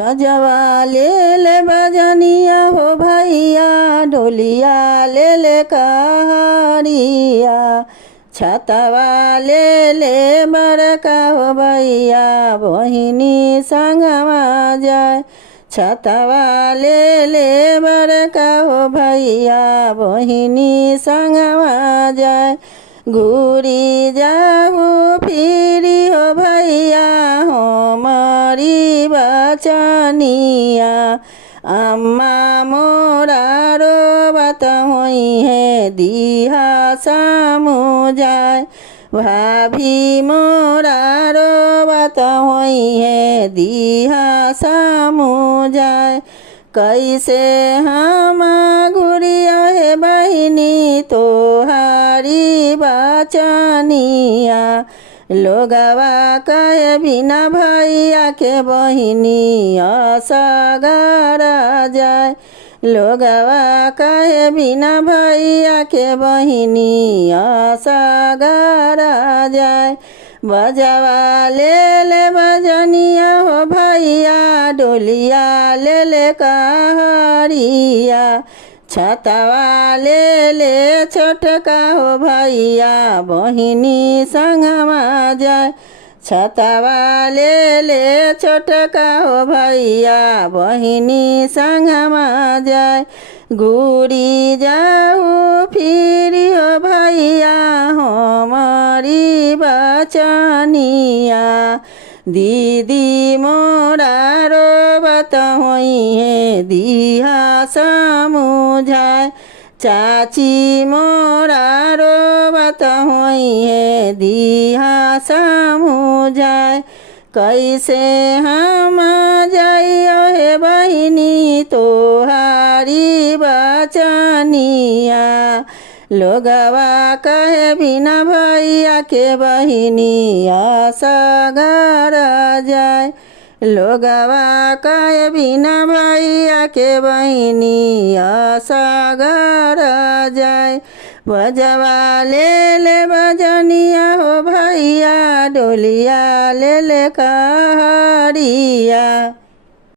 बजवा ले बजनिया हो भैया, ढोलिया ले कहरिया। छतवा ले बड़का हो भैया, बहिनी संगवा जाय। छतवा ले बड़का हो भैया, बहिनी संगवा जाय। घूरी जाऊ फिरी हो भैया, हमारी बचनिया। अम्मा मोरा रोबत होई है, दिहा सामु जाय। भाभी मोरा रोबत होई है, दिहा सामु जाय। कैसे हम घुरिया है बहिनी, तोहारी बचनिया। लोगवा कहे बिना भैया के बहिनी असगर जाय। लोगवा कहे बिना भैया के बहिनी असगर जाय। बजवा ले बजनिया हो भैया, ढोलिया ले कहरिया। छतवा ले छोटका हो भैया, बहिनी संगवा जाय। छतवा ले छोटका हो भैया, बहिनी संगवा जाय। घूरी जाऊ फिरी हो भैया, हमारी बचनिया। दीदी मोरा रोबत होई है, दिहा सामु जाय। चाची मोरा रोबत होई है, दिहा सामु जाय। कैसे हम जाइयो हे बहिनी, तोहारी बचनिया। लोगवा कहे बिना भैया के बहिनी असगर जाय। लोगवा कहे बिना भैया के बहिनी असगर जाय। बजवा ले बजनिया हो भैया, ढोलिया ले कहरिया।